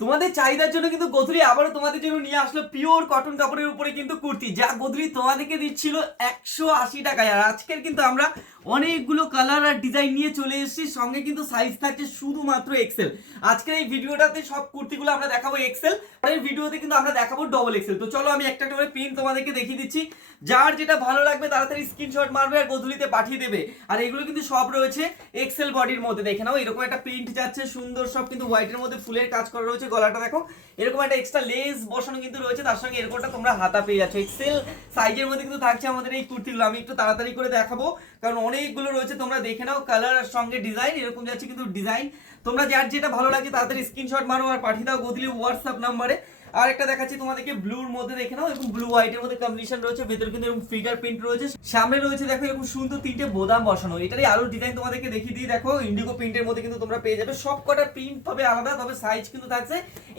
তোমাদের চাহিদার জন্য কিন্তু গোধূলি আবারও তোমাদের জন্য নিয়ে আসলো পিওর কটন কাপড়ের উপরে কিন্তু কুর্তি, যা গোধূলি তোমাদেরকে দিচ্ছিল 180 টাকায়। আর আজকের কিন্তু আমরা অনেকগুলো কালার আর ডিজাইন নিয়ে চলে এসেছি, সঙ্গে কিন্তু সাইজ থাকছে শুধুমাত্র এক্সেল। আজকের এই ভিডিওটাতে সব কুর্তিগুলো আমরা দেখাবো এক্সেল, আর এই ভিডিওতে কিন্তু আমরা দেখাবো ডবল এক্সেল। তো চলো আমি একটা একটা করে প্রিন্ট তোমাদেরকে দেখিয়ে দিচ্ছি, যার যেটা ভালো লাগবে তাড়াতাড়ি স্ক্রিনশট মারবে আর গোধূলিতে পাঠিয়ে দেবে। আর এগুলো কিন্তু সব রয়েছে এক্সেল বডির মধ্যে, দেখে নাও এরকম একটা প্রিন্ট যাচ্ছে সুন্দর, সব কিন্তু হোয়াইটের মধ্যে ফুলের কাজ করা রয়েছে। গলাটা দেখো এরকম একটা এক্সট্রা লেস বসানো কিন্তু রয়েছে, তার সঙ্গে এরকমটা তোমরা হাতা পেয়ে যাচ্ছ। এক্সেল সাইজের মধ্যে কিন্তু থাকছে আমাদের এই কুর্তিগুলো। আমি একটু তাড়াতাড়ি করে দেখাবো কারণ অনেকগুলো রয়েছে, তোমরা দেখে নাও। কালার আর সঙ্গে ডিজাইন এরকম যাচ্ছে কিন্তু ডিজাইন। তোমরা যার যেটা ভালো লাগে তাড়াতাড়ি স্ক্রিনশট মারো আর পাঠিয়ে দাও গোধূলি হোয়াটসঅ্যাপ নাম্বারে। আর একটা দেখাচ্ছি তোমাদেরকে ব্লুর মধ্যে, দেখে নাও এরকম ব্লু হোয়াইটের মধ্যে কম্বিনেশন রয়েছে, ভেতরে কিন্তু এরকম ফিগার প্রিন্ট রয়েছে, সামনে রয়েছে দেখো এরকম সুন্দর তিনটে বোতাম বসানো। এটারই আরো ডিজাইন তোমাদেরকে দেখিয়ে দিই, দেখো ইন্ডিগো প্রিন্টের মধ্যে কিন্তু তোমরা পেয়ে যাবে। সব কটা প্রিন্ট পাবে আলাদা, তবে সাইজ কিন্তু থাকছে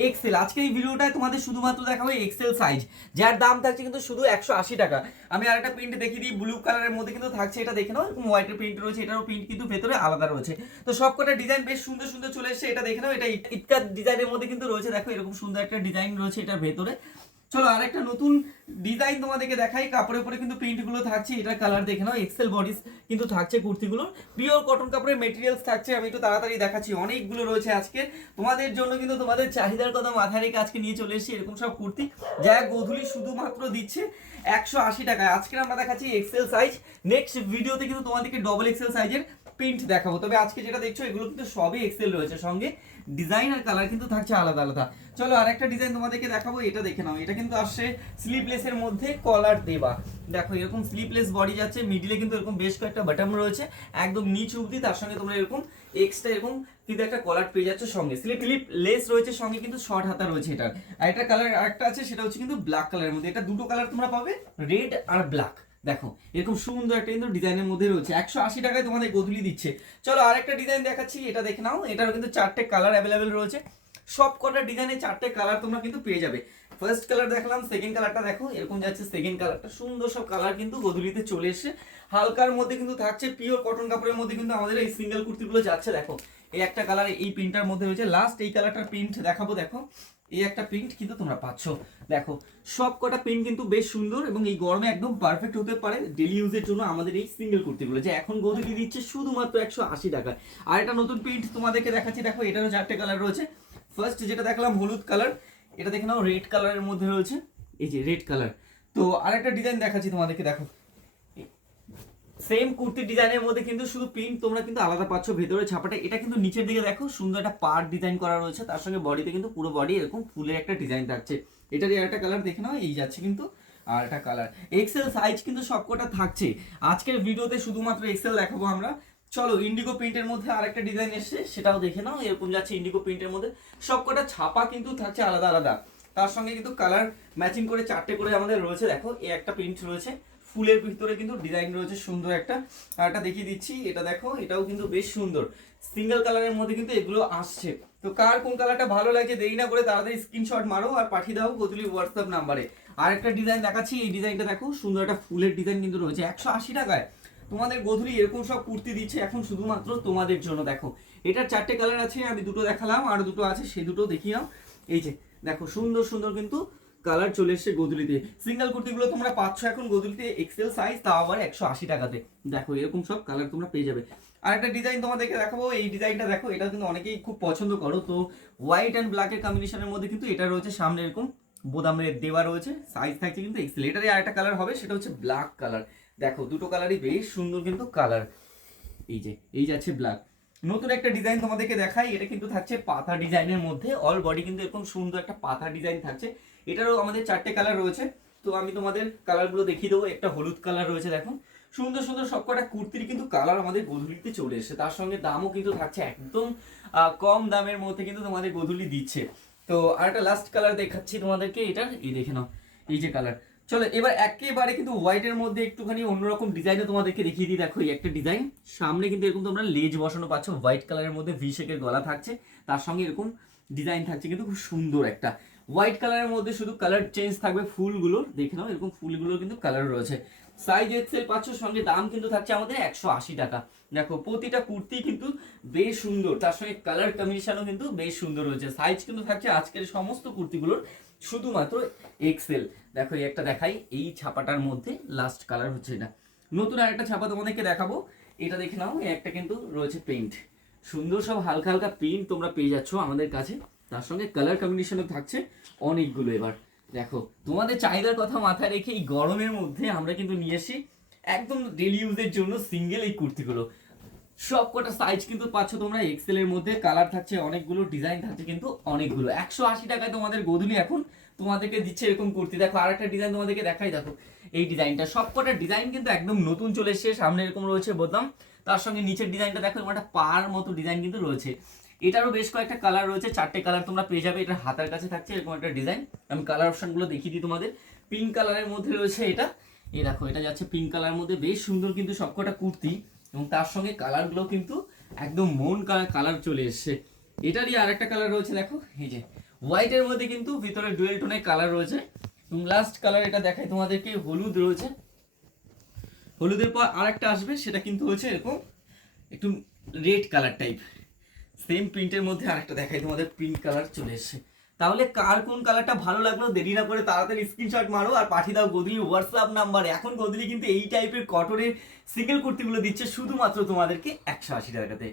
এক্সেল। আজকে এই ভিডিওটায় তোমাদের শুধুমাত্র দেখাবো এক্সেল সাইজ, যার দাম থাকছে কিন্তু শুধু 180 টাকা। আমি আরেকটা প্রিন্ট দেখিয়ে দিই, ব্লু কালারের মধ্যে কিন্তু থাকছে, এটা দেখে নাও এরকম হোয়াইটের প্রিন্ট রয়েছে, এটারও প্রিন্ট কিন্তু ভেতরে আলাদা রয়েছে। তো সব কটা ডিজাইন বেশ সুন্দর সুন্দর চলে এসেছে। এটা দেখে নাও, এটা ইটকার ডিজাইনের মধ্যে কিন্তু রয়েছে, দেখো এরকম সুন্দর একটা ডিজাইন রয়েছে এটার ভেতরে। চলো আরেকটা নতুন ডিজাইন তোমাদেরকে দেখাই, কাপড়ের উপরে কিন্তু প্রিন্ট গুলো থাকছে, এটার কালার দেখে নাও। এক্সেল বডিস কিন্তু থাকছে কুর্তিগুলো, পিওর কটন কাপড়ের মেটেরিয়ালস থাকছে। আমি একটু তাড়াতাড়ি দেখাচ্ছি, অনেকগুলো রয়েছে আজকে তোমাদের জন্য, কিন্তু তোমাদের চাহিদার কথা মাথায় রেখে আজকে নিয়ে চলে এসেছি এরকম সব কুর্তি, যা গোধূলি শুধুমাত্র দিচ্ছে 180 টাকায়। আজকে আমরা দেখাচ্ছি এক্সেল সাইজ, নেক্সট ভিডিওতে কিন্তু তোমাদেরকে ডবল এক্সেল সাইজের প্রিন্ট দেখাবো। তবে আজকে যেটা দেখছো এগুলো কিন্তু সবই এক্সেল রয়েছে, সঙ্গে ডিজাইন আর কালার কিন্তু থাকছে আলাদা আলাদা। চলো আরেকটা ডিজাইন তোমাদেরকে দেখাবো, এটা দেখে নাও। এটা কিন্তু আসছে স্লিভলেসের মধ্যে কলার দেবা, দেখো এরকম স্লিভলেস বডি যাচ্ছে, মিডিলে কিন্তু এরকম বেশ কয়েকটা বাটন রয়েছে একদম নিচ অবধি, তার সঙ্গে তোমরা এরকম এক্সট্রা এরকম কিন্তু একটা কলার পেয়ে যাচ্ছে, সঙ্গে স্লিপ লেস রয়েছে, সঙ্গে কিন্তু শর্ট হাতা রয়েছে এটার। আর একটা কালার আরেকটা আছে, সেটা হচ্ছে কিন্তু ব্ল্যাক কালারের মধ্যে। এটা দুটো কালার তোমরা পাবে, রেড আর ব্ল্যাক। দেখো এরকম সুন্দর একটা কিন্তু ডিজাইনের মধ্যে রয়েছে, 180 টাকায় তোমাদের গোধূলি দিচ্ছে। চলো আরেকটা ডিজাইন দেখাচ্ছি, এটা দেখে নাও। এটারও কিন্তু চারটে কালার অ্যাভেলেবেল রয়েছে, সব কটা ডিজাইনে চারটে কালার তোমরা কিন্তু পেয়ে যাবে। ফার্স্ট কালার দেখালাম, সেকেন্ড কালারটা দেখো এরকম যাচ্ছে, সেকেন্ড কালারটা সুন্দর, সব কালার কিন্তু গোধূলিতে চলে এসে হালকার মধ্যে কিন্তু থাকছে, পিওর কটন কাপড়ের মধ্যে কিন্তু আমাদের এই সিঙ্গেল কুর্তিগুলো যাচ্ছে। দেখো এই একটা কালার এই প্রিন্টার মধ্যে রয়েছে, লাস্ট এই কালারটার প্রিন্ট দেখাবো। দেখো এই একটা প্রিন্ট কিন্তু তোমরা পাচ্ছ, দেখো সব কটা প্রিন্ট কিন্তু বেশ সুন্দর এবং এই গরমে একদম পারফেক্ট হতে পারে ডেলি ইউজের জন্য আমাদের এই সিঙ্গেল কুর্তিগুলো, যে এখন গোধূলি দিচ্ছে শুধুমাত্র 180 টাকায়। আর একটা নতুন প্রিন্ট তোমাদেরকে দেখাচ্ছি, দেখো এটারও চারটে কালার রয়েছে। ফার্স্ট যেটা দেখলাম হলুদ কালার, এটা দেখে নাও রেড কালারের মধ্যে রয়েছে, এই যে রেড কালার। তো আরেকটা ডিজাইন দেখাচ্ছি তোমাদেরকে, দেখো সেম কুর্তি ডিজাইনের মধ্যে কিন্তু শুধু প্রিন্ট তোমরা কিন্তু আলাদা পাচ্ছ, ভেতরে ছাপাটা। এটা কিন্তু নিচের দিকে দেখো সুন্দর একটা পার্ট ডিজাইন করা রয়েছে, তার সঙ্গে বডিতে কিন্তু পুরো বডি এরকম ফুলের একটা ডিজাইন থাকছে। এটারই একটা কালার দেখে নাও, এই যাচ্ছে কিন্তু আর একটা কালার। এক্সেল সাইজ কিন্তু সবকটা থাকছে, আজকের ভিডিওতে শুধুমাত্র এক্সেল দেখাবো আমরা। চলো ইন্ডিগো প্রিন্টের মধ্যে আরেকটা ডিজাইন এসছে, সেটাও দেখে নাও। এরকম যাচ্ছে ইন্ডিগো প্রিন্টের মধ্যে, সবকটা ছাপা কিন্তু থাকছে আলাদা আলাদা, তার সঙ্গে কিন্তু কালার ম্যাচিং করে চারটে করে আমাদের রয়েছে। দেখো এই একটা প্রিন্ট রয়েছে, ফুলের ভিতরে কিন্তু ডিজাইন রয়েছে সুন্দর একটা। আর একটা দেখিয়ে দিচ্ছি, এটা দেখো এটাও কিন্তু বেশ সুন্দর, সিঙ্গেল কালারের মধ্যে কিন্তু এগুলো আসছে। তো কার কোন কালারটা ভালো লাগছে দেরি না করে তাড়াতাড়ি স্ক্রিনশট মারো আর পাঠিয়ে দাও গোধূলি হোয়াটসঅ্যাপ নাম্বারে। আর একটা ডিজাইন দেখাচ্ছি, এই ডিজাইনটা দেখো সুন্দর একটা ফুলের ডিজাইন কিন্তু রয়েছে 180 টাকায়। তোমাদের গোধূলি এরকম সব কুর্তি দিচ্ছে এখন শুধুমাত্র তোমাদের জন্য। দেখো এটার চারটে কালার আছে, আমি দুটো দেখালাম, আরো দুটো আছে, সেই দুটো দেখিয়ে নাও। এই যে দেখো সুন্দর সুন্দর কিন্তু কালার চলে এসছে গোধূলিতে। সিঙ্গেল কুর্তিগুলো তোমরা পাচ্ছ এখন গোধূলিতে এক্সেল সাইজ, তাও আবার 180 টাকাতে। দেখো এরকম সব কালার তোমরা পেয়ে যাবে। আর একটা ডিজাইন তোমাদেরকে দেখাবো, এই ডিজাইনটা দেখো, এটা কিন্তু অনেকেই খুব পছন্দ করো। তো হোয়াইট অ্যান্ড ব্ল্যাকের কম্বিনেশনের মধ্যে কিন্তু এটা রয়েছে, সামনে এরকম বোদামের দেওয়া রয়েছে, সাইজ থাকছে কিন্তু এক্সেল। এটারই আরেকটা কালার হবে, সেটা হচ্ছে ব্ল্যাক কালার। দেখো দুটো কালারই বেশ সুন্দর কিন্তু কালার, এই যে এই যাচ্ছে ব্ল্যাক। নতুন একটা ডিজাইন তোমাদেরকে দেখাই, এটা কিন্তু থাকছে পাতা ডিজাইনের মধ্যে, অল বডি কিন্তু এরকম সুন্দর একটা পাতা ডিজাইন থাকছে। এটারও আমাদের চারটে কালার রয়েছে, তো আমি তোমাদের কালারগুলো দেখিয়ে দেবো। একটা হলুদ কালার রয়েছে, দেখো সুন্দর সুন্দর সবকটা কুর্তির কিন্তু কালার আমাদের গোধূলিতে চলে এসেছে, তার সঙ্গে দামও কিন্তু থাকছে একদম কম দামের মধ্যে কিন্তু তোমাদের গোধূলি দিচ্ছে। তো আর একটা লাস্ট কালার দেখাচ্ছি তোমাদেরকে, এটার এই দেখে নাও, এই যে কালার। চলো এবার একেবারে কিন্তু হোয়াইটের মধ্যে একটুখানি অন্যরকম ডিজাইনে তোমাদেরকে দেখিয়ে দিই। দেখো এই একটা ডিজাইন, সামনে কিন্তু এরকম তোমরা লেজ বসানো পাচ্ছ, হোয়াইট কালারের মধ্যে ভি শেপের গলা থাকছে, তার সঙ্গে এরকম ডিজাইন থাকছে কিন্তু খুব সুন্দর একটা। হোয়াইট কালারের মধ্যে শুধু কালার চেঞ্জ থাকবে ফুলগুলোর, দেখে নাও এরকম ফুলগুলোর কিন্তু কালার রয়েছে। সাইজ এক্সেল পাচ্ছ, সঙ্গে দাম কিন্তু থাকছে আমাদের 180 টাকা। দেখো প্রতিটা কুর্তি কিন্তু বেশ সুন্দর, তার সঙ্গে কালার কম্বিনেশনও কিন্তু বেশ সুন্দর রয়েছে। সাইজ কিন্তু থাকছে আজকের সমস্ত কুর্তিগুলোর শুধুমাত্র এক্সেল। দেখো এই একটা দেখাই, এই ছাপাটার মধ্যে লাস্ট কালার হচ্ছে এটা। নতুন আরেকটা ছাপা তোমাদেরকে দেখাবো, এটা দেখে নাও, এই একটা কিন্তু রয়েছে প্রিন্ট, সুন্দর সব হালকা হালকা প্রিন্ট তোমরা পেয়ে যাচ্ছ আমাদের কাছে, তার সঙ্গে কালার কম্বিনেশনও থাকছে অনেকগুলো। এবার দেখো তোমাদের চাহিদার কথা মাথায় রেখে এই গরমের মধ্যে আমরা কিন্তু নিয়ে এসি একদম ডেলি ইউজের জন্য সিঙ্গেল এই কুর্তিগুলো। সব কটা সাইজ কিন্তু পাচ্ছ তোমরা এক্সেল এর মধ্যে, কালার থাকছে অনেকগুলো, ডিজাইন থাকছে কিন্তু অনেকগুলো। 180 টাকায় তোমাদের গোধূলি এখন তোমাদেরকে দিচ্ছে এরকম কুর্তি। দেখো আরেকটা ডিজাইন তোমাদেরকে দেখাই, দেখো এই ডিজাইনটা, সব কটা ডিজাইন কিন্তু একদম নতুন চলে এসেছে। সামনে এরকম রয়েছে বোতাম, তার সঙ্গে নিচের ডিজাইনটা দেখো এরকম একটা পার মতো ডিজাইন কিন্তু রয়েছে। এটারও বেশ কয়েকটা কালার রয়েছে, 4টে কালার তোমরা পেয়ে যাবে। এটা হাতার কাছে থাকছে এরকম একটা ডিজাইন, আমি কালার অপশনগুলো দেখিয়ে দিই তোমাদের। পিঙ্ক কালারের মধ্যে রয়েছে এটা, এই দেখো এটা যাচ্ছে পিঙ্ক কালারের মধ্যে, বেশ সুন্দর কিন্তু সবকটা কুর্তি, এবং তার সঙ্গে কালারগুলো কিন্তু একদম মন কালার চলে এসছে। এটারই আরেকটা কালার রয়েছে, দেখো এই যে হোয়াইটের মধ্যে কিন্তু ভিতরে ডুয়েল টোনের কালার রয়েছে। এবং লাস্ট কালার এটা দেখাই তোমাদেরকে, হলুদ রয়েছে, হলুদের পর আরেকটা আসবে, সেটা কিন্তু হচ্ছে এরকম একটু রেড কালার টাইপ, সেম প্রিন্টের মধ্যে আরেকটা দেখাই তোমাদের, পিঙ্ক কালার চলে এসছে। তাহলে কার কোন কালারটা ভালো লাগলো দেরি না করে তাড়াতাড়ি স্ক্রিনশট মারো আর পাঠিয়ে দাও গোধূলি হোয়াটসঅ্যাপ নাম্বারে। এখন গোধূলি কিন্তু এই টাইপের কটনের সিঙ্গেল কুর্তিগুলো দিচ্ছে শুধুমাত্র তোমাদেরকে 180 টাকাতে।